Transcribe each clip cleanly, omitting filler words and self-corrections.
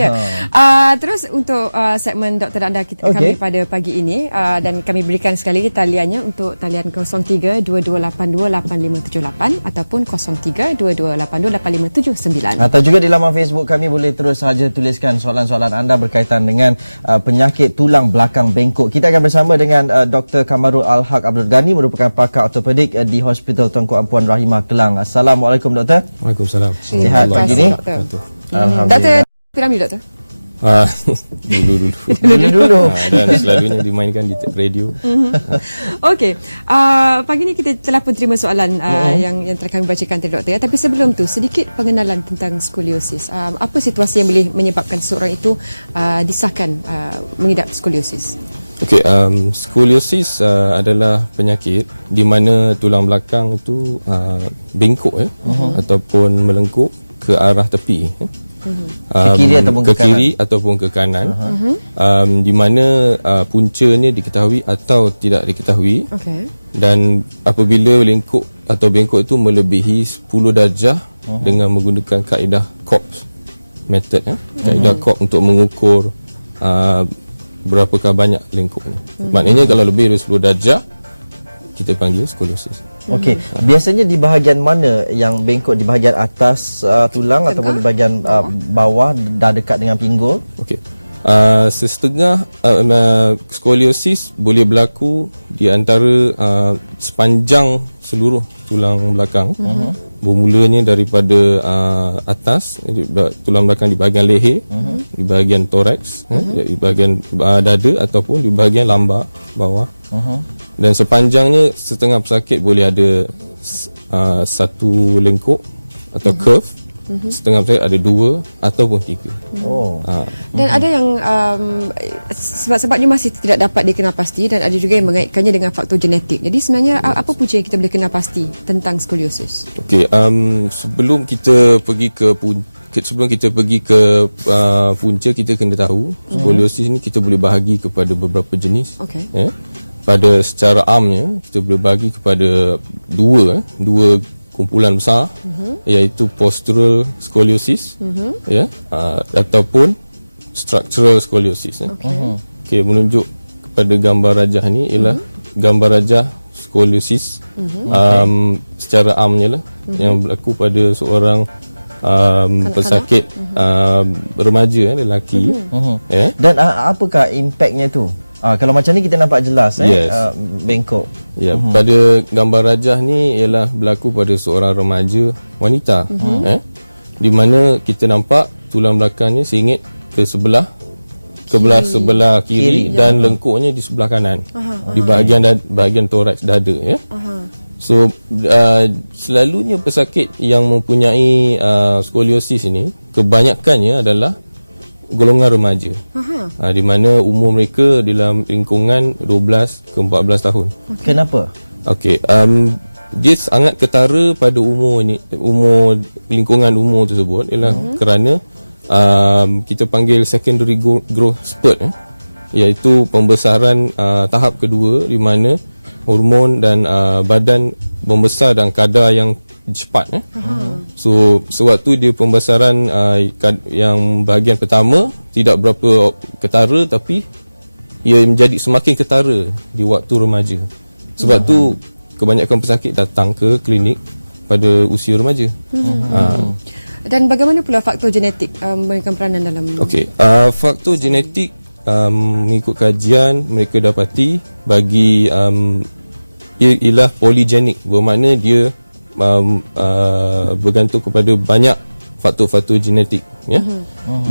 saja. Terus untuk segmen Dr. Anda kami pada pagi ini dan kami berikan sekali lagi taliannya untuk talian 03-2282-8578 ataupun 03-2282-8579. Atau juga di laman Facebook kami boleh terus saja tuliskan soalan-soalan anda berkaitan dengan penyakit tulang belakang bengkok. Kita akan bersama dengan Dr. Kamarul Al-Haq Abdul Ghani, merupakan pakar ortopedik di Hospital Tunku Ampuan Rahimah Kelang. Assalamualaikum doktor. Waalaikumsalam. Sihat pagi ni? Doktor Piramli, doktor. Dulu. Dan selalunya dimainkan di radio. Okey. Pagi ni kita telah pun terima soalan yang telah kami bacakan tadi doktor ya. Tapi sebelum tu sedikit pengenalan tentang skoliosis. Apa situasi yang boleh menyebabkan seseorang itu disahkan mengidap skoliosis? Okey, skoliosis adalah penyakit di mana tulang belakang itu bengkok ataupun melengkuk ke arah tepi. Ke kiri ataupun ke kanan. Di mana puncanya diketahui atau tidak diketahui. Dan apabila lengkuk atau bengkok itu melebihi 10 darjah dengan menggunakan kaedah Kops method, kaedah Kops untuk mengukur berapakah banyak lengkuknya. Maknanya kalau lebih dari 10 darjah kita panggil skoliosis. Okey, biasanya di bahagian mana yang bengkok, di bahagian atas tulang ataupun di bahagian bawah dah dekat dengan pinggul? Okey. Setengah skoliosis boleh berlaku di antara sepanjang seluruh tulang belakang. Bermulanya daripada atas tulang belakang di bahagian leher, di bahagian toraks, di bahagian dada ataupun di bahagian lambar bawah. Dan sepanjangnya setengah pesakit boleh ada satu lengkuk atau curve, setengah pesakit ada 2 ataupun 3. Dan ada yang sebabnya masih tidak dapat dikenal pasti, dan ada juga yang mengaitkannya dengan faktor genetik. Jadi sebenarnya apa punca yang kita boleh kenal pasti tentang skoliosis? Okey, sebelum kita pergi ke punca, kita kena tahu skoliosis ni kita boleh bahagi kepada beberapa jenis. Pada secara amnya kita boleh bagi kepada dua kumpulan besar, iaitu postural scoliosis ataupun structural scoliosis. Okey, menunjuk kepada gambar rajah ni ialah gambar rajah scoliosis secara amnya lah, yang berlaku pada seorang pesakit remaja lelaki. Dan apakah impaknya tu? Kalau macam ni kita nampak jelas bengkok. Pada gambar rajah ni ialah berlaku pada seorang remaja wanita, di mana kita nampak tulang belakangnya singit ke sebelah kiri dan lengkuknya di sebelah kanan, di bahagian toraks dada. So selalunya pesakit yang mempunyai skoliosis ini kebanyakannya adalah golongan remaja, di mana umur mereka dalam lingkungan 12 ke 14 tahun. Kenapa? Okey, dia sangat ketara pada lingkungan umur tersebut ialah kerana kita panggil secondary growth spurt, iaitu pembesaran tahap kedua, di mana hormon dan badan membesar dalam kadar yang cepat. So sewaktu dia pembesaran yang bahagian pertama tidak berapa ketara, tapi ia menjadi semakin ketara di waktu remaja. Sebab tu kebanyakan pesakit datang ke klinik pada usia remaja. Dan bagaimana pula faktor genetik memberikan peranan dalam? Okey, faktor genetik mengikut kajian mereka dapati bagi ialah polygenik, bermakna dia bergantung kepada banyak faktor-faktor genetik,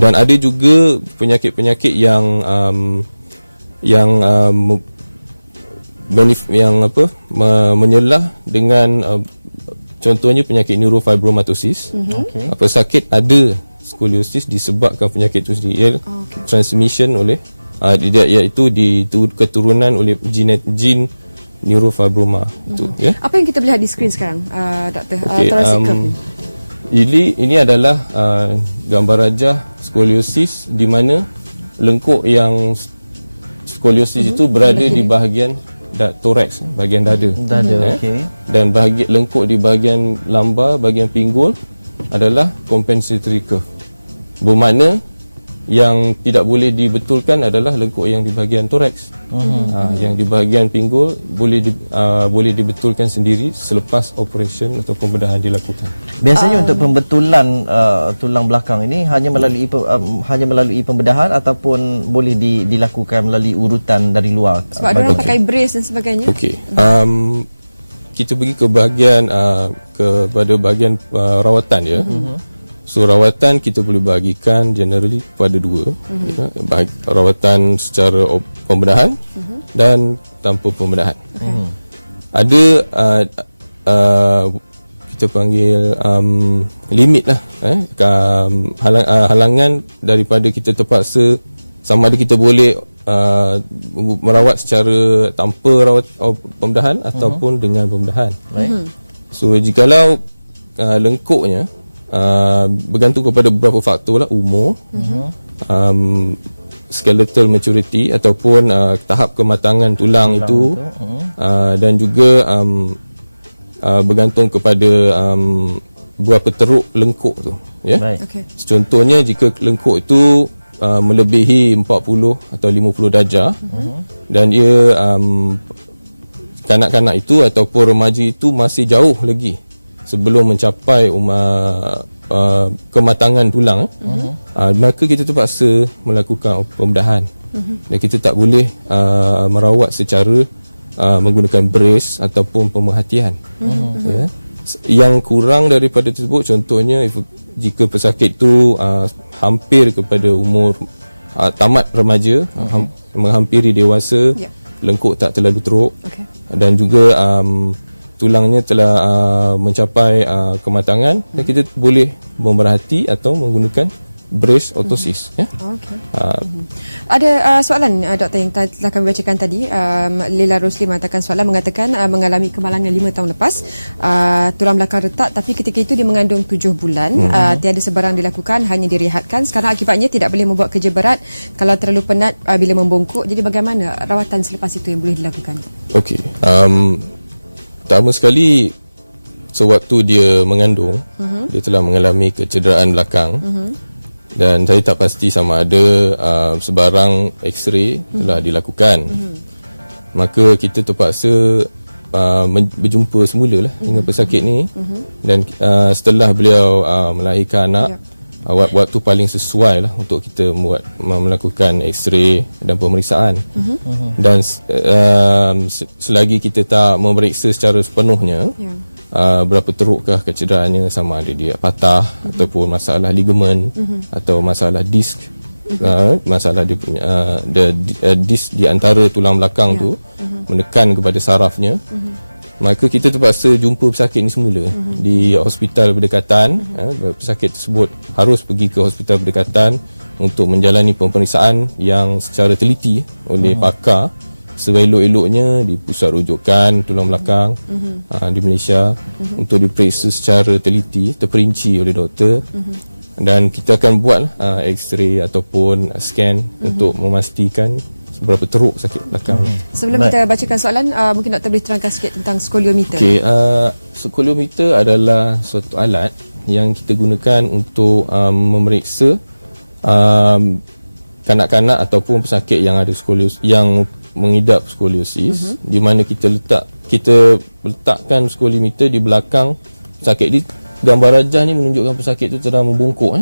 dan ada juga penyakit-penyakit yang menyelah dengan contohnya penyakit neurofibromatosis. Pesakit ada skoliosis disebabkan penyakit itu sendiri, transmission oleh iaitu keturunan oleh jin neurofibroma itu. Apa yang kita lihat di skrin sekarang, doktor? Ini adalah gambar rajah skoliosis, di mana lengkuk yang skoliosis itu berada di bahagian toraks, bahagian dada. Dan lengkuk di bahagian lambar, bahagian pinggul adalah compensatory curve. Bermakna Yang tidak boleh dibetulkan adalah lengkuk yang di bahagian toraks. Yang di bahagian pinggul boleh dibetulkan sendiri selepas operation atau pembedahan dilakukan. Biasanya untuk pembetulan tulang belakang ini hanya melalui pembedahan ataupun boleh dilakukan melalui urutan dari luar. Sebab ada orang pakai brace dan sebagainya. Okey. Kita pergi ke bahagian kepada bahagian rawatan ya. So rawatan kita boleh bahagikan generally kepada dua. Rawatan secara pembedahan dan tanpa pembedahan. Ada kita panggil limit lah, halangan daripada kita terpaksa sama ada kita boleh merawat secara tanpa pembedahan ataupun dengan pembedahan. So jikalau lengkuknya bergantung kepada beberapa faktor lah, umur, skeletal maturity ataupun tahap kematangan tulang itu, dan juga bergantung kepada berapa teruk lengkuk tu, ya. Contohnya jika lengkuk itu melebihi 40 atau 50 darjah dan dia kanak-kanak itu ataupun remaja itu masih jauh lagi sebelum mencapai kematangan tulang, maka kita terpaksa melakukan pembedahan. Dan kita tak boleh merawat secara menggunakan brace ataupun pemerhatian. Ya. Yang kurang daripada tersebut, contohnya jika pesakit itu hampir kepada umur tamat remaja, menghampiri dewasa, lengkuk tak terlalu teruk, dan juga tulangnya telah mencapai kematangan, dan kita boleh memerhati atau menggunakan brace ortosis. Ada soalan doktor yang telah kami bacakan tadi. Lila Rosli mengatakan soalan, mengatakan mengalami kemalangan 5 tahun lepas, tulang belakang retak, tapi ketika itu dia mengandung 7 bulan, tiada sebarang dilakukan, hanya direhatkan. Sekarang akibatnya tidak boleh membuat kerja berat kalau terlalu penat bila membongkok. Jadi bagaimana rawatan selepas itu yang boleh dilakukan? Okey, pertama sekali, sewaktu dia mengandung, dia telah mengalami kecederaan belakang, dan saya tak pasti sama ada sebarang X-ray telah dilakukan. Maka kita terpaksa berjumpa semula lah dengan pesakit ni, dan setelah beliau melahirkan anak, waktu paling sesuai lah untuk kita melakukan X-ray dan pemeriksaan. Dan selagi kita tak memeriksa secara sepenuhnya berapa terukkah kecederaannya, sama ada dia patah ataupun masalah ligamen atau masalah disk, masalah dia punya disk di antara tulang belakang tu menekan kepada sarafnya, maka kita terpaksa jumpa pesakit ni semula di hospital berdekatan. Pesakit tersebut harus pergi ke hospital berdekatan untuk menjalani pemeriksaan yang secara teliti oleh pakar seelok-eloknya di pusat rujukan tulang belakang di Malaysia, untuk diperiksa secara teliti, terperinci oleh doktor, dan kita akan buat X-ray ataupun scan untuk memastikan seberapa teruk sakit belakang. Sebelum kita bacakan soalan, mungkin doktor boleh terangkan sikit tentang skoliometer. Okey, skoliometer adalah suatu alat yang kita gunakan untuk memeriksa kanak-kanak ataupun pesakit yang ada skoliosis, yang mengidap skoliosis, di mana kita letakkan skoliometer di belakang pesakit. Di gambar rajah ni menunjukkan pesakit itu sedang membungkuk,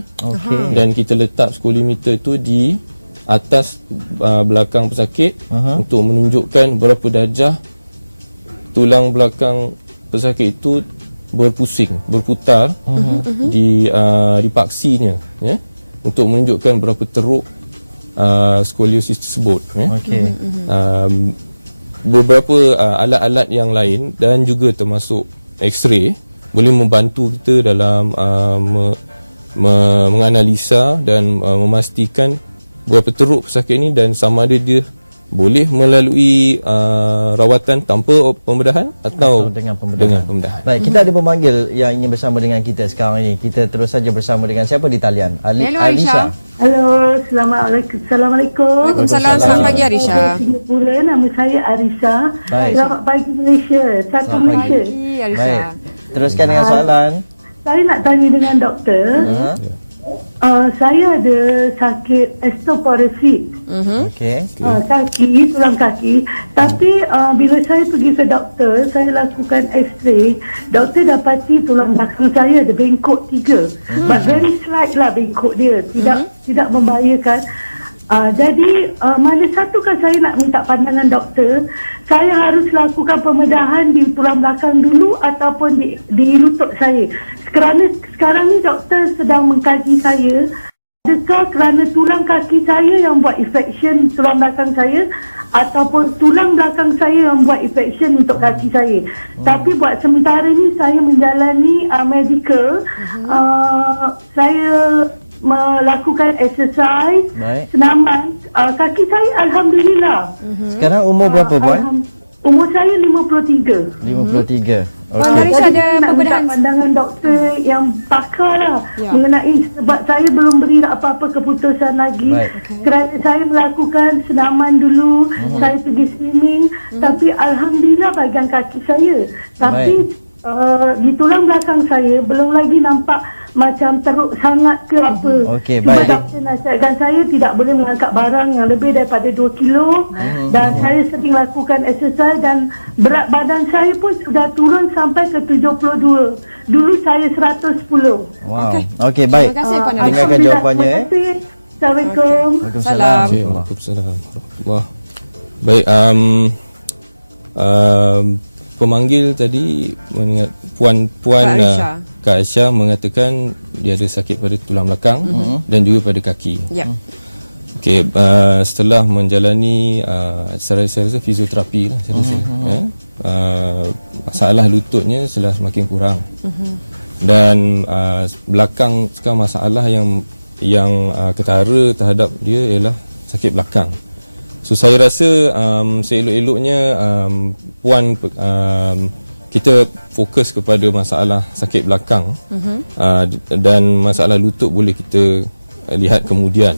dan kita letak skoliometer itu di atas belakang pesakit untuk menunjukkan berapa darjah tulang belakang pesakit itu berputar di paksinya, ya, untuk menunjukkan berapa teruk skoliosis tersebut, ya. Beberapa alat-alat yang lain dan juga termasuk X-ray boleh membantu kita dalam menganalisa dan memastikan berapa teruk pesakit ini, dan sama ada dia boleh melalui rawatan tanpa pembedahan atau dengan pembedahan. Baik, kita ada pemanggil yang ingin bersama dengan kita sekarang ini. Kita terus saja bersama dengan siapa di talian? Hello, Arisha. Halo, Assalamualaikum. Waalaikumsalam. Selamat pagi, Arisha. Nama saya Arisha. Baik. Selamat pagi Malaysia. Satu Malaysia. Arisha. Baik. Teruskan dengan soalan. Saya nak tanya dengan doktor. Saya ada sakit osteoporosis. Okey. Kaki, tulang kaki. Tapi bila saya pergi ke doktor, saya lakukan X-ray. Doktor dapati tulang belakang saya ada bengkok 3. But very slight lah bengkok dia. Tidak membahayakan. Jadi mana satukah saya nak minta pandangan doktor? Saya harus lakukan pembedahan di tulang belakang dulu ataupun di lutut saya. Kerana sekarang ni doktor sedang mengkaji saya. Adakah kerana tulang kaki saya yang buat infection tulang belakang saya ataupun tulang belakang saya yang buat infection untuk kaki saya. Tapi buat sementara ni saya menjalani medical. Saya melakukan exercise, senaman. Kaki saya alhamdulillah. Sekarang umur berapa, Puan? Umur saya 53. 53. Puan Arisa ada nak minta pembedahan pandangan doktor yang pakar lah mengenai, sebab saya belum beri apa-apa keputusan lagi. Kerana saya melakukan senaman dulu, saya pergi swimming, tapi alhamdulillah bahagian kaki saya. Tapi di tulang belakang saya belum lagi nampak macam teruk sangat ke apa. Cuma doktor nasihatkan saya tidak boleh mengangkat barang yang lebih daripada 2 kilo. Dan saya sering lakukan exercise dan berat badan saya pun sudah turun sampai ke 72. Dulu saya 110. Wow. Okey, baik. Terima kasih Puan Arisa. Dengarkan jawapannya. Assalamualaikum. Waalaikumsalam. Waalaikumsalam. Wah. Baik, pemanggil tadi Puan Kak Aisyah mengatakan dia ada sakit pada tulang belakang dan juga pada kaki. Okey, setelah menjalani saya rasa fizioterapi lah saya rasa. Masalah lututnya telah semakin kurang. Dan belakang sekarang masalah yang ketara terhadap dia ialah sakit belakang. So saya rasa seelok-eloknya Puan kita fokus kepada masalah sakit belakang dan masalah lutut boleh kita lihat kemudian.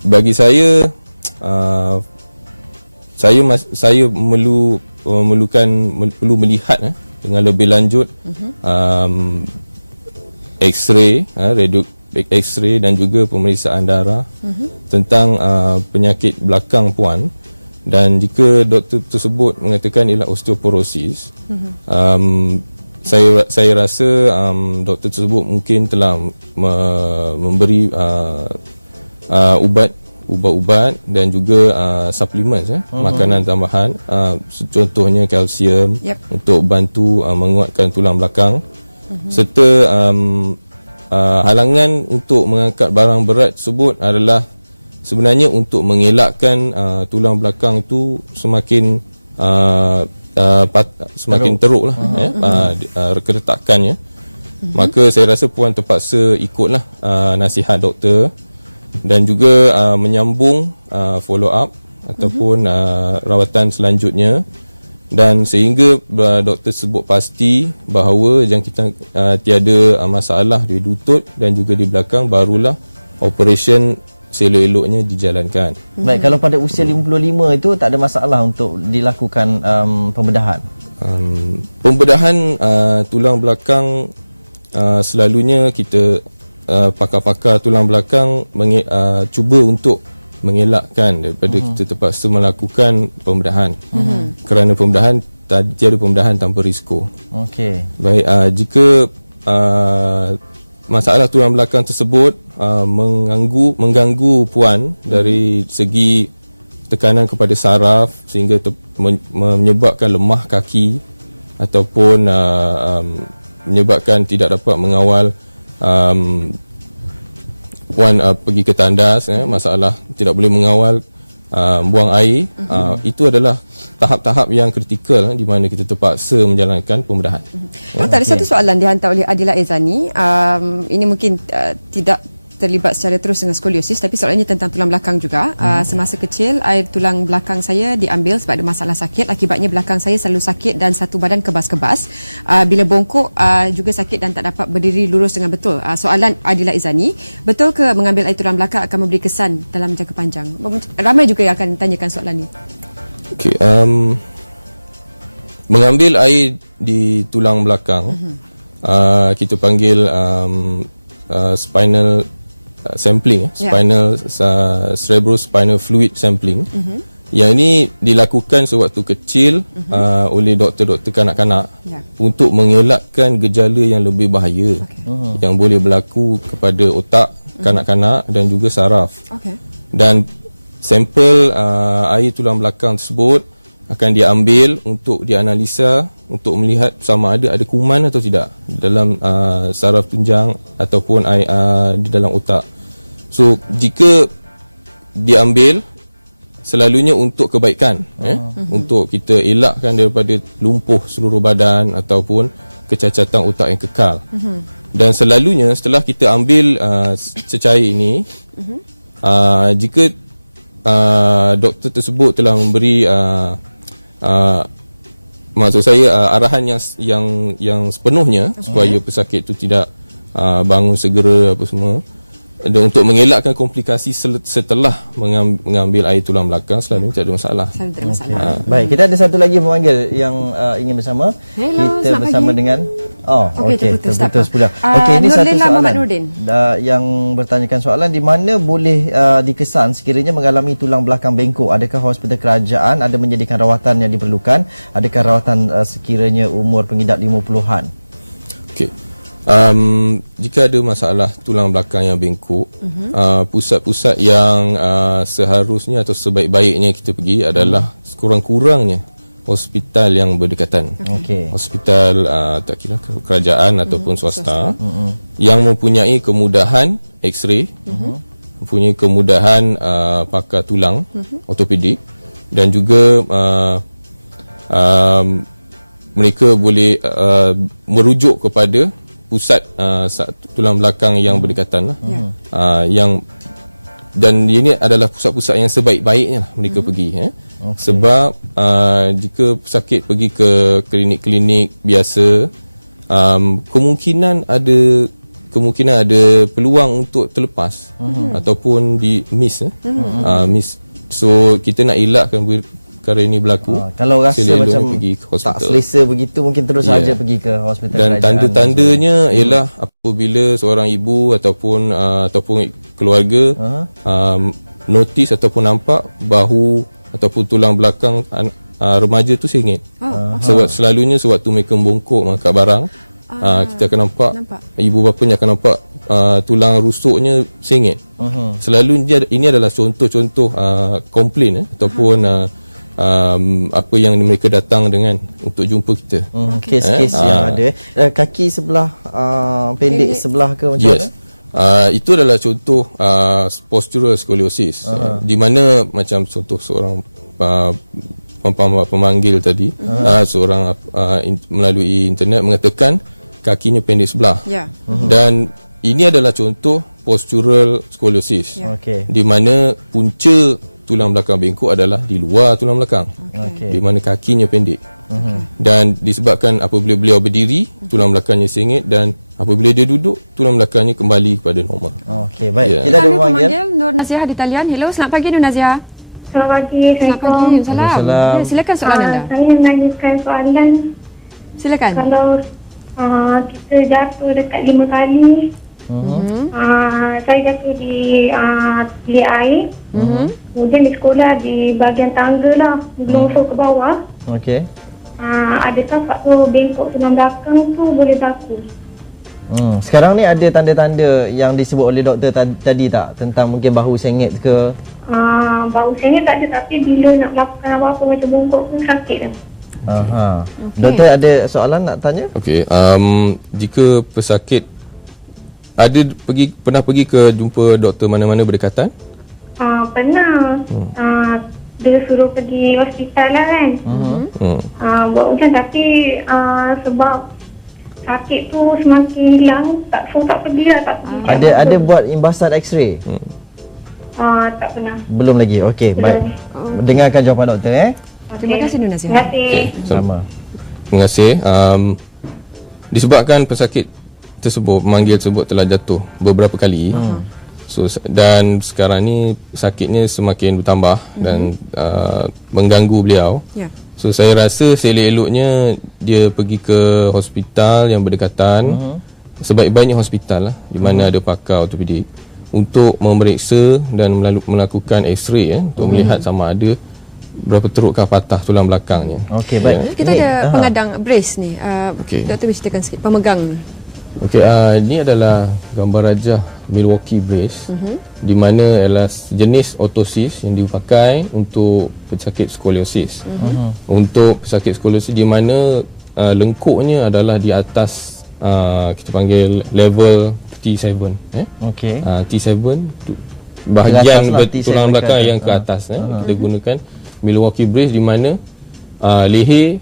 Bagi saya saya perlu melihat dengan lebih lanjut X-ray, radio X-ray dan juga pemeriksaan darah tentang penyakit belakang Puan. Dan jika doktor tersebut mengatakan ialah osteoporosis, saya rasa doktor tersebut mungkin telah memberi ubat-ubat dan juga suplemen, makanan tambahan, contohnya kalsium untuk bantu menguatkan tulang belakang, serta halangan untuk mengangkat barang berat tersebut adalah sebenarnya untuk mengelakkan tulang belakang itu semakin teruk lah, keretakannya. Maka saya rasa Puan terpaksa ikutlah nasihat doktor dan juga menyambung follow up ataupun rawatan selanjutnya, dan sehingga doktor sebut pasti bahawa yang kita tiada masalah di lutut dan juga di belakang, barulah operation selok-eloknya dijalankan. Baik, kalau pada usia 55 itu tak ada masalah untuk dilakukan pembedahan. Pembedahan tulang belakang selalunya kita pakar-pakar tulang belakang cuba untuk mengelakkan daripada kita terpaksa melakukan pembedahan. Kerana pembedahan tiada pembedahan tanpa risiko. Okey. Baik, jika masalah tulang belakang tersebut mengganggu Puan dari segi tekanan kepada saraf sehingga menyebabkan lemah kaki ataupun menyebabkan tidak dapat mengawal Puan pergi ke tandas, masalah tidak boleh mengawal buang air, itu adalah tahap-tahap yang kritikal di mana kita terpaksa menjalankan pembedahan. Doktor, ada satu soalan dihantar oleh Adila Ezani. Ini mungkin tidak terlibat secara terus dengan skoliosis, tapi soalannya tentang tulang belakang juga. Semasa kecil, air tulang belakang saya diambil sebab ada masalah sakit. Akibatnya belakang saya selalu sakit dan satu badan kebas-kebas. Bila bongkok juga sakit dan tak dapat berdiri lurus dengan betul. Soalan Adila Ezani, betul ke mengambil air tulang belakang akan memberi kesan dalam jangka panjang? Ramai juga yang akan tanyakan soalan ni. Okey, mengambil air di tulang belakang kita panggil spinal sampling, spinal cerebrospinal fluid sampling. Yang ini dilakukan sewaktu kecil oleh doktor-doktor kanak-kanak untuk mengelakkan gejala yang lebih bahaya yang boleh berlaku kepada otak kanak-kanak dan juga saraf. Dan sampel air tulang belakang tersebut akan diambil untuk dianalisa untuk melihat sama ada kuman atau tidak dalam saraf tunjang ataupun air di dalam otak. So jika diambil selalunya untuk kebaikan, untuk kita elakkan daripada lumpuh seluruh badan ataupun kecacatan otak yang kekal. Dan selalunya setelah kita ambil cecair ini, jika doktor tersebut telah memberi maksud saya arahan yang sepenuhnya supaya pesakit itu tidak bangun segera apa semua, dan untuk mengelakkan komplikasi setelah mengambil air tulang belakang, selalunya tak ada masalah. Baik, kita ada satu lagi pemanggil yang ingin bersama. Hello, kita bersama pagi. dengan terputus pula. Ini Nurdin satu Muhammad soalan Nurdin. yang bertanyakan soalan di mana boleh dikesan sekiranya mengalami tulang belakang bengkok. Adakah hospital kerajaan ada menyediakan rawatan yang diperlukan? Adakah rawatan sekiranya umur pengidap 50-an? Okey. Jika ada masalah tulang belakang yang bengkok, pusat-pusat yang seharusnya atau sebaik-baiknya kita pergi adalah sekurang-kurangnya hospital yang berdekatan. Hospital tak kira kerajaan ataupun swasta yang mempunyai kemudahan X-ray, mempunyai kemudahan pakar tulang ortopedik, dan juga mereka boleh merujuk kepada pusat tulang belakang yang berdekatan dan ini adalah pusat-pusat yang sebaik-baiknya mereka pergi. Sebab jika pesakit pergi ke klinik-klinik biasa, kemungkinan ada peluang untuk terlepas ataupun di miss. So kita nak elakkan perkara ini berlaku. Kalau rasa macam pergi ke hospital, tak selesa begitu, mungkin terus saja pergi ke hospital dan kerajaan. tanda-tandanya ialah apabila seorang ibu ataupun keluarga notis ataupun nampak bahu ataupun tulang belakang remaja tu sengit. Selalunya sewaktu mereka membongkok mengangkat barang, kita akan nampak ibu bapanya akan nampak tulang rusuknya sengit. Selalu ini adalah contoh-contoh komplain ataupun apa yang mereka datang dengan untuk jumpa kita. Kes-kes yang ada. Kaki sebelah pendek sebelah ke macam mana? Itu adalah contoh postural scoliosis, di mana macam contoh seorang pemanggil tadi, seorang melalui internet mengatakan kakinya pendek sebelah, dan ini adalah contoh postural scoliosis, di mana punca tulang belakang bengkok adalah di luar tulang belakang, di mana kakinya pendek. Dan disebabkan apabila beliau berdiri, tulang belakangnya sengit, dan apabila dia duduk, tulang belakangnya kembali kepada normal. Baik. Kita ada pemanggil Nur Naziah di talian. Hello, selamat pagi Nur Naziah. Selamat pagi. Assalamualaikum. Salam. Silakan soalan anda. Saya menanyakan soalan. Silakan. Kalau kita jatuh dekat 5 kali, saya jatuh di bilik air. Kemudian di sekolah di bahagian tangga lah, melongsor ke bawah. Adakah faktor bengkok tulang belakang tu boleh berlaku? Sekarang ni ada tanda-tanda yang disebut oleh doktor tadi tak? Tentang mungkin bahu sengit ke? Bahu sengit tak ada, tapi bila nak melakukan apa-apa macam bongkok pun sakit kan? Doktor ada soalan nak tanya? Jika pesakit pernah pergi ke jumpa doktor mana-mana berdekatan? Pernah. Dia suruh pergi hospital lah kan. Buat macam, tapi sebab sakit tu semakin hilang, tak pergi lah. Ada buat imbasan X-ray? Tak pernah. Belum lagi. Okey, baik. Dengarkan jawapan doktor. Terima kasih Nur Naziah. Terima kasih. Sama. Terima kasih. Disebabkan pesakit tersebut, pemanggil tersebut telah jatuh beberapa kali, So dan sekarang ni sakitnya semakin bertambah dan mengganggu beliau. Ya. So saya rasa selok-eloknya dia pergi ke hospital yang berdekatan. Sebaik-baiknya hospital lah di mana ada pakar ortopedik untuk memeriksa dan melakukan x-ray untuk melihat sama ada berapa terukkah patah tulang belakangnya. Okey, baik. Kita ada pengadang brace ni. Okey. Doktor boleh ceritakan sikit pemegang ni. Okey, ini adalah gambar rajah Milwaukee brace di mana adalah jenis ortosis yang dipakai untuk pesakit skoliosis. Untuk pesakit skoliosis di mana lengkuknya adalah di atas kita panggil level T7 Okey. T7 bahagian T7 tulang belakang ke yang ke atas kita gunakan Milwaukee brace di mana leher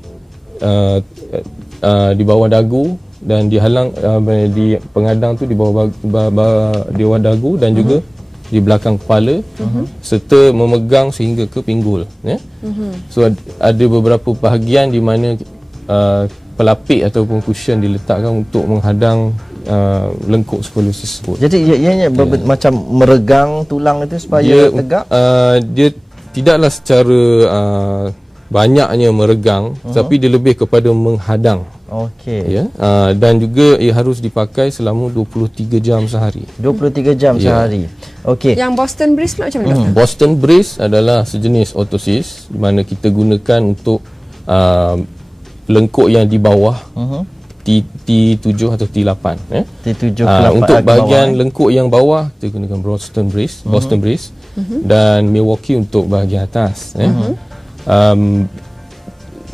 di bawah dagu dan dihalang di pengadang tu di bawah di bawah dagu dan juga di belakang kepala serta memegang sehingga ke pinggul so ada beberapa bahagian di mana pelapik ataupun cushion diletakkan untuk menghadang lengkuk skoliosis tersebut. Jadi ianya macam meregang tulang itu supaya tegak. Dia tidaklah secara banyaknya meregang tapi dia lebih kepada menghadang. Okey. Dan juga ia harus dipakai selama 23 jam sehari. 23 jam sehari. Okey. Yang Boston brace pula macam mana doktor? Boston brace adalah sejenis ortosis di mana kita gunakan untuk lengkuk yang di bawah T7 atau T8 T7 untuk bahagian lengkuk yang bawah kita gunakan Boston brace dan Milwaukee untuk bahagian atas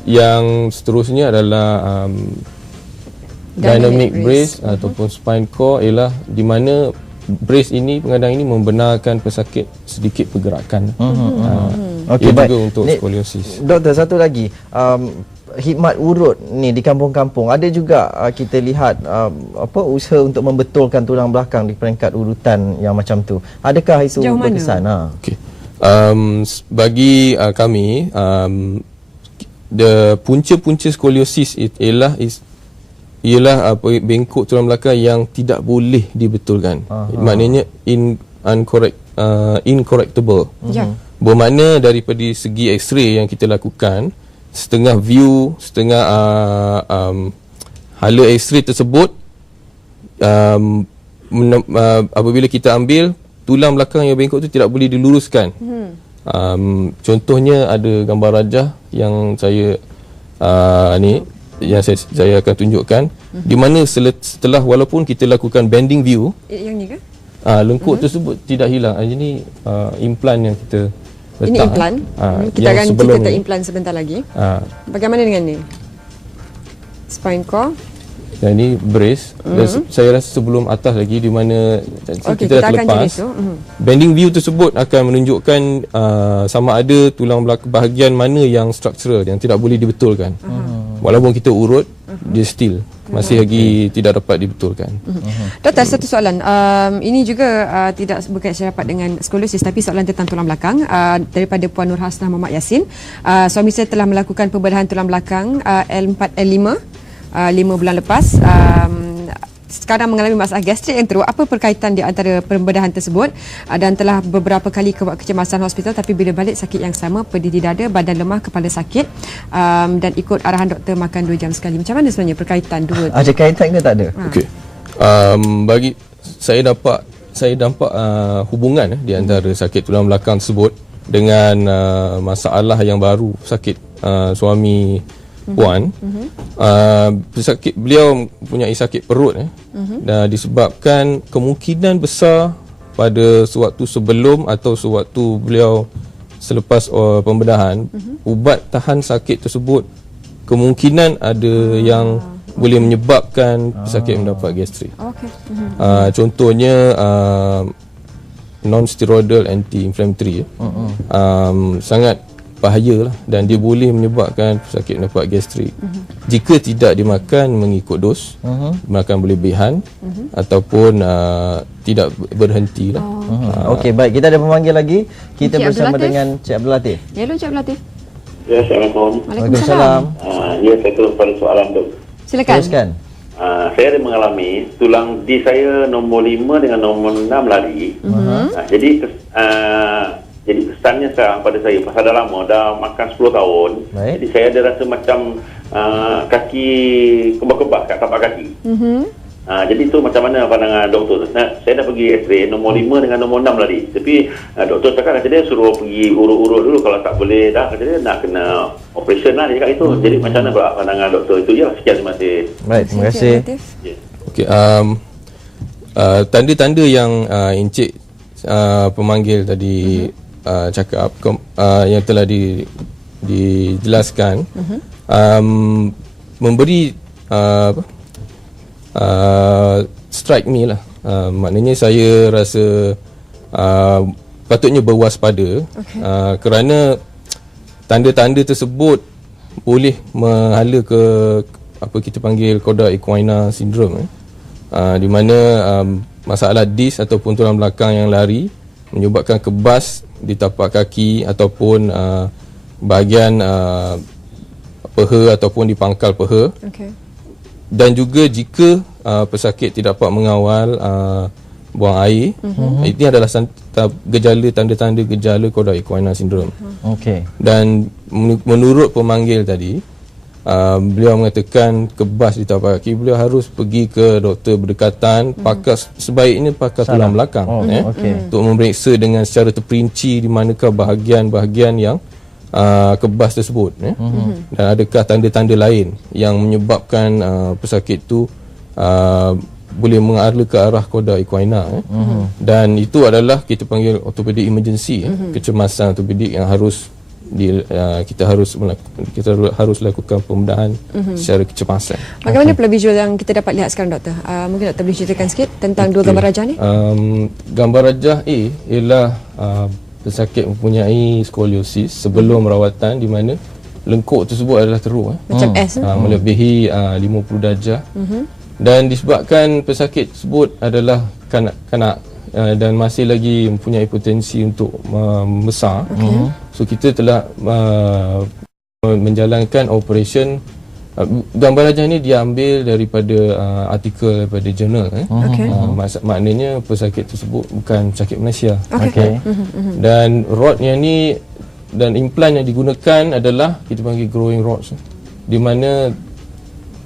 yang seterusnya adalah dynamic brace ataupun spine core ialah di mana brace ini, pengadang ini membenarkan pesakit sedikit pergerakan. Okey, baik. Juga untuk skoliosis. Doktor, satu lagi. Khidmat urut ni di kampung-kampung ada juga kita lihat usaha untuk membetulkan tulang belakang di peringkat urutan yang macam tu. Adakah itu berkesan? Okey. Bagi kami punca-punca skoliosis ialah bengkok tulang belakang yang tidak boleh dibetulkan. Maknanya incorrectable. Bermakna daripada segi x-ray yang kita lakukan, setengah view, setengah hala x-ray tersebut apabila kita ambil tulang belakang yang bengkok itu tidak boleh diluruskan. Contohnya ada gambar rajah yang saya saya akan tunjukkan di mana setelah walaupun kita lakukan bending view yang ni ke? Lengkuk tersebut tidak hilang. Ini implan yang kita letak. Ini implan. Kita akan cerita implan sebentar lagi. Bagaimana dengan ni? Spine core. Dan ini brace. Dan saya rasa sebelum atas lagi di mana kita dah terlepas. Bending view tersebut akan menunjukkan sama ada tulang belakang bahagian mana yang structural yang tidak boleh dibetulkan. Walaupun kita urut, dia still masih lagi tidak dapat dibetulkan. Doktor, satu soalan. Ini juga tidak berkaitan rapat dengan skoliosis tapi soalan tentang tulang belakang daripada Puan Nur Hasnah Muhammad Yasin. Suami saya telah melakukan pembedahan tulang belakang L4 L5 5 bulan lepas. Sekarang mengalami masalah gastrik yang teruk. Apa perkaitan di antara pembedahan tersebut? Dan telah beberapa kali kecemasan hospital tapi bila balik sakit yang sama, pedih di dada, badan lemah, kepala sakit dan ikut arahan doktor makan 2 jam sekali. Macam mana sebenarnya perkaitan dua tu? Ada kaitan ke tak ada? Okey. Bagi saya nampak hubungan di antara sakit tulang belakang tersebut dengan masalah yang baru sakit suami Puan. Pesakit beliau punya sakit perut dan disebabkan kemungkinan besar pada sewaktu sebelum atau sewaktu beliau selepas pembedahan ubat tahan sakit tersebut kemungkinan ada yang boleh menyebabkan pesakit mendapat gastrik. Contohnya non-steroidal anti-inflammatory sangat bahayalah dan dia boleh menyebabkan pesakit mendapat gastrik. Jika tidak dimakan mengikut dos, makan berlebihan ataupun tidak berhentilah. Okey, baik, kita ada pemanggil lagi. Kita bersama dengan Cik Abdul Latif. Hello Cik Abdul Latif. Ya, Assalamualaikum. Waalaikumsalam. Ya, saya teruskan soalan tu. Silakan. saya ada mengalami tulang di saya nombor 5 dengan nombor 6 lari. Jadi kesannya sekarang pada saya, pasal dah lama, dah makan 10 tahun. Baik. Jadi saya ada rasa macam kaki kebas-kebas kat tapak kaki. Jadi tu macam mana pandangan doktor? Saya dah pergi x-ray nombor 5 dengan nombor 6 lari. Tapi doktor cakap, kata dia suruh pergi urut-urut dulu, kalau tak boleh dah, kata dia nak kena operation lah, dia cakap itu. Jadi macam mana pula pandangan doktor itu? Ya, sekian, terima kasih. Baik, terima kasih. Okey, tanda-tanda yang Encik pemanggil tadi cakap, yang telah dijelaskan, memberi strike me lah. Maknanya saya rasa patutnya berwaspada, kerana tanda-tanda tersebut boleh menghala ke apa kita panggil Koda Equina syndrome, di mana masalah disc ataupun tulang belakang yang lari menyebabkan kebas di tapak kaki ataupun bahagian peha ataupun di pangkal peha. Dan juga jika pesakit tidak dapat mengawal buang air, ini adalah gejala, tanda-tanda gejala Koda Equina syndrome. Dan menurut pemanggil tadi, beliau mengatakan kebas di tapak kaki, beliau harus pergi ke doktor berdekatan, pakar, sebaiknya pakar tulang belakang, untuk memeriksa dengan secara terperinci di manakah bahagian-bahagian yang kebas tersebut, dan adakah tanda-tanda lain yang menyebabkan pesakit itu boleh mengarah ke arah Koda Equina, dan itu adalah kita panggil orthopedic emergency, kecemasan ortopedik yang harus kita harus lakukan pembedahan secara kecemasan. Bagaimana pula visual yang kita dapat lihat sekarang, doktor? Mungkin doktor boleh ceritakan sikit tentang dua gambar rajah ni? Gambar rajah A ialah pesakit mempunyai skoliosis sebelum rawatan, di mana lengkuk tersebut adalah teruk, macam S, melebihi 50 darjah. Dan disebabkan pesakit tersebut adalah kanak-kanak dan masih lagi mempunyai potensi untuk membesar, so kita telah menjalankan operation. Gambar rajah ni diambil daripada artikel daripada jurnal, maknanya pesakit tersebut bukan pesakit Malaysia. Dan rod yang ni dan implan yang digunakan adalah kita panggil growing rods, di mana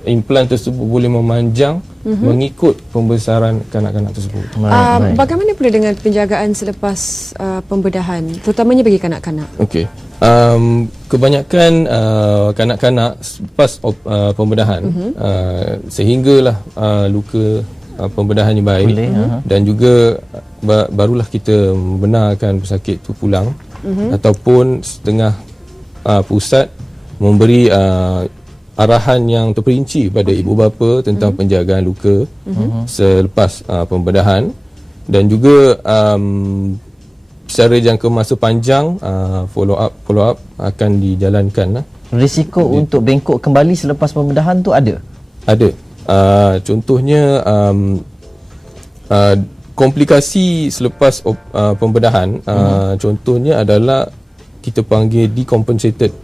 implan tersebut boleh memanjang mengikut pembesaran kanak-kanak tersebut. Bagaimana pula dengan penjagaan selepas pembedahan, terutamanya bagi kanak-kanak? Kebanyakan kanak-kanak selepas pembedahan, sehinggalah luka pembedahan ini baik, dan juga barulah kita membenarkan pesakit itu pulang, ataupun setengah pusat memberi arahan yang terperinci pada ibu bapa tentang penjagaan luka selepas pembedahan, dan juga secara jangka masa panjang follow up akan dijalankan. Risiko untuk bengkok kembali selepas pembedahan tu ada? Ada. Contohnya komplikasi selepas pembedahan, contohnya adalah kita panggil decompensated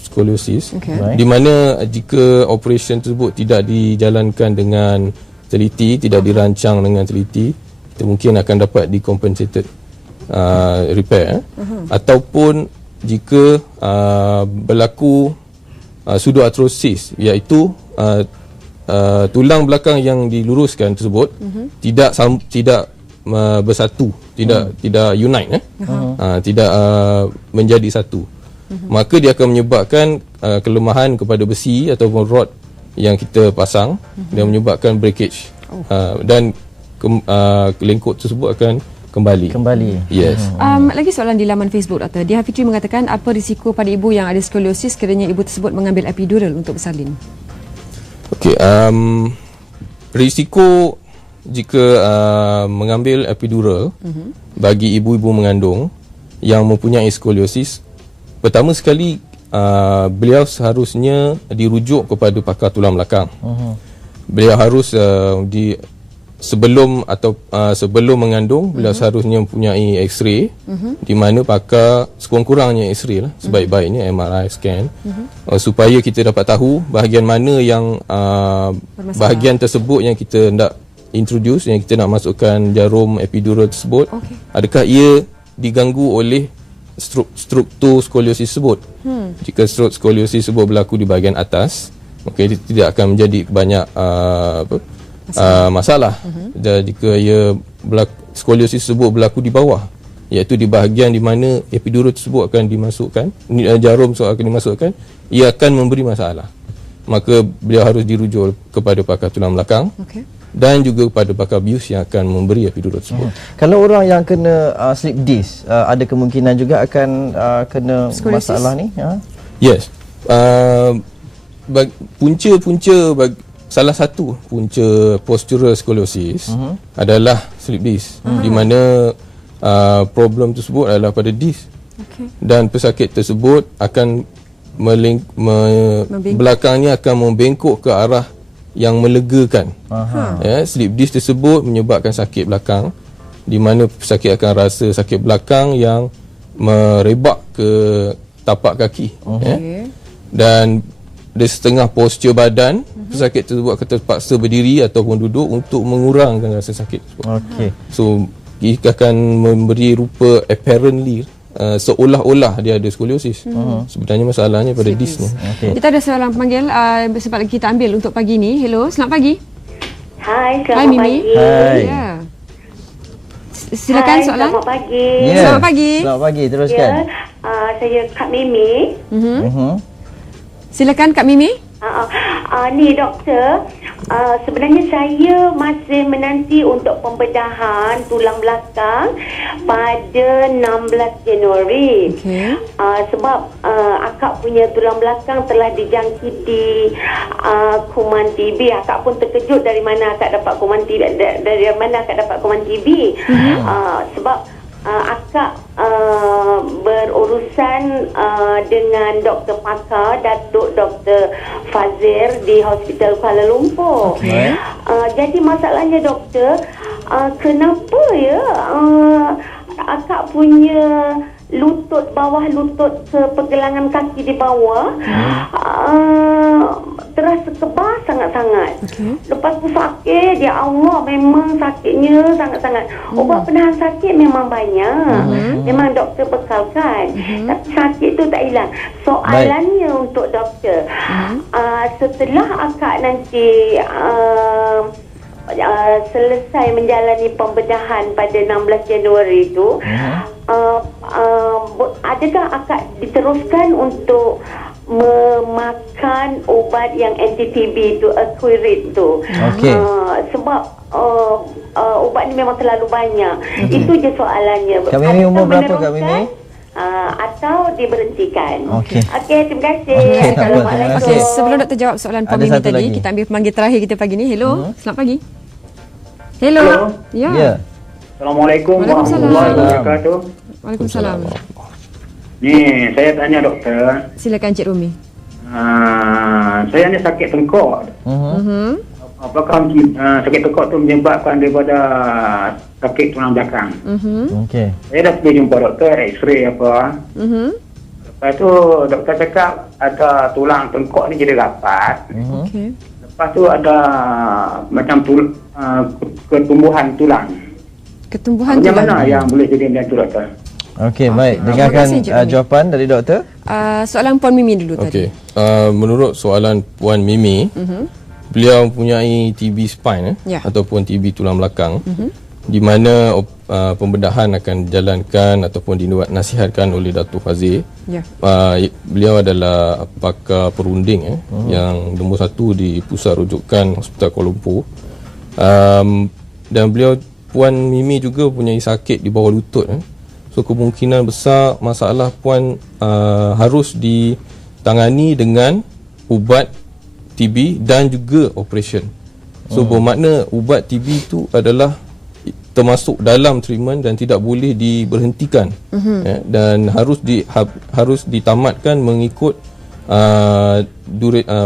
skoliosis, di mana jika operation tersebut tidak dijalankan dengan teliti, tidak dirancang dengan teliti, kita mungkin akan dapat decompensated repair, ataupun jika berlaku pseudoarthrosis, iaitu tulang belakang yang diluruskan tersebut tidak bersatu, tidak unite, tidak menjadi satu, maka dia akan menyebabkan kelemahan kepada besi ataupun rod yang kita pasang, dan menyebabkan breakage, dan lengkuk tersebut akan kembali. Yes. Lagi soalan di laman Facebook, Dr. Diah Fitri mengatakan, apa risiko pada ibu yang ada skoliosis sekiranya ibu tersebut mengambil epidural untuk bersalin? Okey, risiko jika mengambil epidural bagi ibu-ibu mengandung yang mempunyai skoliosis, pertama sekali beliau seharusnya dirujuk kepada pakar tulang belakang. Beliau harus sebelum mengandung beliau seharusnya mempunyai X-ray di mana pakar sekurang-kurangnya X-ray lah, sebaik-baiknya MRI scan supaya kita dapat tahu bahagian mana yang bahagian tersebut yang kita nak introduce, yang kita nak masukkan jarum epidural tersebut, adakah ia diganggu oleh struktur skoliosis tersebut. Jika struktur skoliosis tersebut berlaku di bahagian atas, maka dia tidak akan menjadi banyak masalah. Dan jika skoliosis tersebut berlaku di bawah, iaitu di bahagian di mana epidural tersebut akan dimasukkan, jarum tersebut akan dimasukkan, ia akan memberi masalah. Maka beliau harus dirujuk kepada pakar tulang belakang dan juga kepada pakar bius yang akan memberi epidural tersebut. Kalau orang yang kena slip disc, ada kemungkinan juga akan kena skoliosis? Masalah ni? Yes. Salah satu punca postural scoliosis adalah slip disc, di mana problem tersebut adalah pada disc. Dan pesakit tersebut akan belakangnya akan membengkok ke arah yang melegakan. Slip disc tersebut menyebabkan sakit belakang, di mana pesakit akan rasa sakit belakang yang merebak ke tapak kaki. Dan dari setengah postur badan, pesakit tersebut akan terpaksa berdiri ataupun duduk untuk mengurangkan rasa sakit tersebut. So, ia akan memberi rupa apparently seolah-olah dia ada skoliosis. Sebenarnya masalahnya pada disc ni. Kita ada seorang pemanggil, sempat lagi kita ambil untuk pagi ni. Hello, selamat pagi. Hai, selamat Mimi. pagi. Hai. Silakan soalan. Selamat pagi. Selamat pagi. Selamat pagi, teruskan. Saya Kak Mimi. Silakan Kak Mimi. Ni doktor, sebenarnya saya masih menanti untuk pembedahan tulang belakang pada 16 Januari. Sebab akak punya tulang belakang telah dijangkiti kuman TB. Akak pun terkejut dari mana akak dapat kuman TB, sebab akak berurusan dengan doktor pakar, Datuk Dr. Fazir di Hospital Kuala Lumpur. Jadi masalahnya doktor, kenapa ya akak punya lutut, bawah lutut ke pergelangan kaki di bawah terasa kebas sangat-sangat. Lepas tu sakit, ya Allah, memang sakitnya sangat-sangat. Ubat penahan sakit memang banyak, memang doktor bekalkan, tapi sakit tu tak hilang. Soalannya untuk doktor, setelah akak nanti selesai menjalani pembedahan pada 16 Januari itu, adakah akak diteruskan untuk memakan ubat yang anti-TB itu, Accurate tu? Sebab ubat ni memang terlalu banyak. Itu je soalannya. Kak Mimi, umur berapa Kak Mimi? Atau diberhentikan. Okey, terima kasih. Assalamualaikum. Sebelum doktor jawab soalan Puan Mimi tadi, kita ambil pemanggil terakhir kita pagi ni. Hello, selamat pagi. Hello. Ya. Assalamualaikum warahmatullahi wabarakatuh. Waalaikumsalam. Ni saya tanya doktor. Silakan Cik Rumi. Saya ni sakit tengkok. Apakah sakit tengkok tu menyebabkan daripada sakit tulang belakang? Saya dah pergi jumpa doktor, X-ray apa. Lepas tu doktor cakap ada tulang tengkok ni jadi rapat. Lepas tu ada macam ketumbuhan tulang. Ketumbuhan macam tulang. mana yang boleh jadi macam tu doktor? Baik. Dengarkan jawapan dari doktor. Soalan Puan Mimi dulu tadi. Menurut soalan Puan Mimi, beliau mempunyai TB spine ataupun TB tulang belakang, di mana pembedahan akan dijalankan ataupun dinasihatkan oleh Datuk Fazir. Beliau adalah pakar perunding yang nombor 1 di pusat rujukan Hospital Kuala Lumpur. Dan Puan Mimi juga mempunyai sakit di bawah lutut. So kemungkinan besar masalah Puan harus ditangani dengan ubat TB dan juga operation. So bermakna ubat TB itu adalah termasuk dalam treatment dan tidak boleh diberhentikan. Dan harus ditamatkan mengikut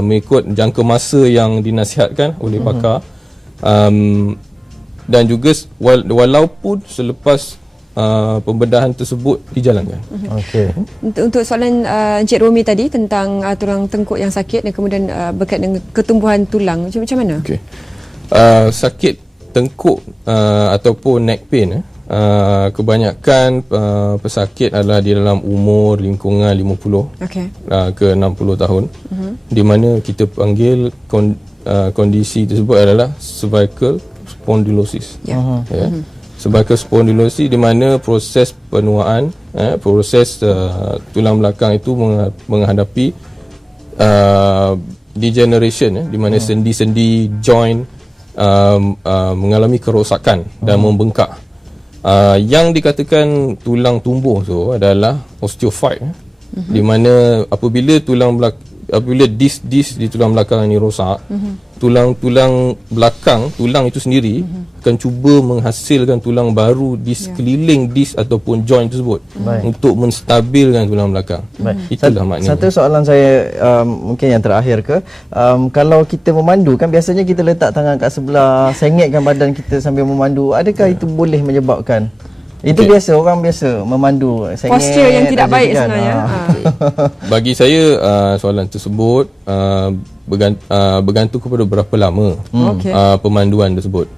mengikut jangka masa yang dinasihatkan oleh pakar. dan juga walaupun selepas pembedahan tersebut dijalankan. Okey. Untuk soalan Encik Romi tadi tentang tulang tengkuk yang sakit dan kemudian berkaitan dengan ketumbuhan tulang, macam mana? Okey. Sakit tengkuk ataupun neck pain kebanyakan pesakit adalah di dalam umur lingkungan 50 ke 60 tahun, di mana kita panggil kondisi tersebut adalah cervical spondylosis. Cervical spondylosis, di mana proses penuaan, proses tulang belakang itu menghadapi degeneration, di mana sendi-sendi joint mengalami kerosakan dan membengkak. Yang dikatakan tulang tumbuh tu adalah osteophyte, di mana apabila disk di tulang belakang ini rosak, tulang belakang, tulang itu sendiri akan cuba menghasilkan tulang baru di sekeliling disk ataupun joint tersebut untuk menstabilkan tulang belakang. Itulah maknanya. Satu soalan saya mungkin yang terakhir ke, kalau kita memandu kan biasanya kita letak tangan kat sebelah, sengitkan badan kita sambil memandu, adakah itu boleh menyebabkan itu biasa, orang biasa memandu sengit, posture yang tidak baik sebenarnya. Bagi saya soalan tersebut bergantung kepada berapa lama pemanduan tersebut.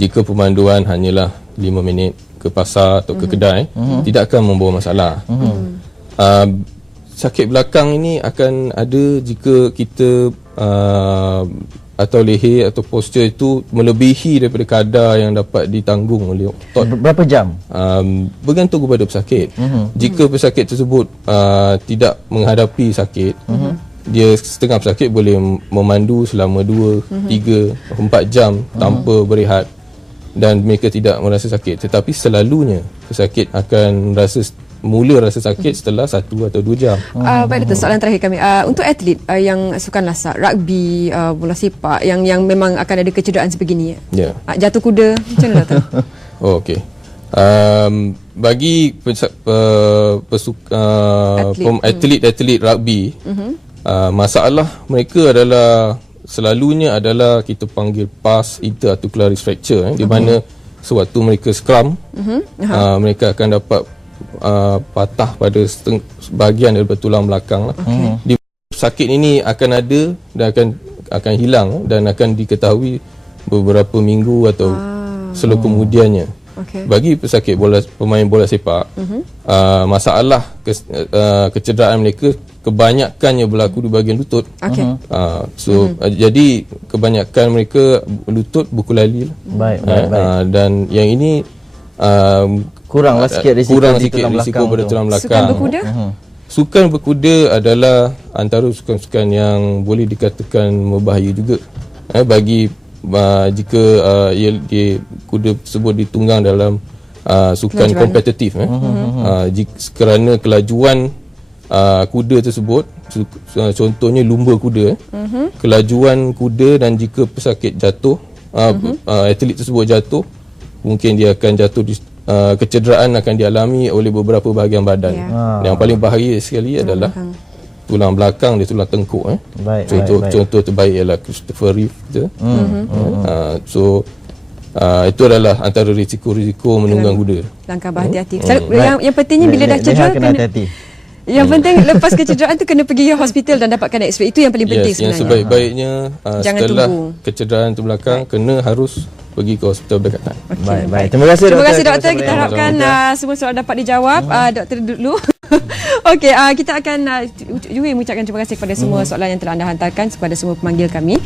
Jika pemanduan hanyalah 5 minit ke pasar atau ke kedai, tidak akan membawa masalah. Sakit belakang ini akan ada jika kita atau leher atau posture itu melebihi daripada kadar yang dapat ditanggung oleh otot. Berapa jam? Bergantung kepada pesakit. Jika pesakit tersebut tidak menghadapi sakit, dia setengah pesakit boleh memandu selama 2, 3, 4 jam tanpa berehat dan mereka tidak merasa sakit. Tetapi selalunya pesakit akan mula rasa sakit setelah 1 atau 2 jam. Baik Doktor, soalan terakhir kami. Untuk atlet yang sukan lasak, rugby, bola sepak yang memang akan ada kecederaan sebegini, jatuh kuda, macam mana Doktor? Okey. Bagi atlet rugby, masalah mereka adalah selalunya adalah kita panggil pars interarticularis fracture, di mana sewaktu mereka scrum, mereka akan dapat patah pada bahagian daripada tulang belakang. Di sakit ini akan ada dan akan hilang dan akan diketahui beberapa minggu atau selalu kemudiannya. Bagi pesakit pemain bola sepak, masalah kecederaan mereka kebanyakannya berlaku di bahagian lutut. Jadi kebanyakan mereka lutut berkulali. Dan yang ini kuranglah sikit risiko pada tulang belakang. Sukan berkuda? Sukan berkuda adalah antara sukan-sukan yang boleh dikatakan berbahaya juga. Bagi jika kuda tersebut ditunggang dalam sukan kompetitif, kerana kelajuan kuda tersebut, contohnya lumba kuda, kelajuan kuda, dan jika pesakit jatuh, atlet tersebut jatuh, mungkin dia akan jatuh di kecederaan akan dialami oleh beberapa bahagian badan. Yang paling bahaya sekali adalah tulang belakang dia, tulang tengkuk. Contoh terbaik ialah Christopher Reeve je. Itu adalah antara risiko-risiko menunggang kuda. Langkah berhati-hati. Yang pentingnya bila dah cedera kena hati-hati. Yang penting lepas kecederaan tu kena pergi hospital dan dapatkan X-ray. Itu yang paling penting sebenarnya. Yang sebaik-baiknya setelah kecederaan tu belakang, harus pergi ke hospital berdekatan. Baik. Terima kasih doktor. Kita harapkan semua soalan dapat dijawab. Doktor dulu. Okey, kita akan juga mengucapkan terima kasih kepada semua soalan yang telah anda hantarkan kepada semua pemanggil kami.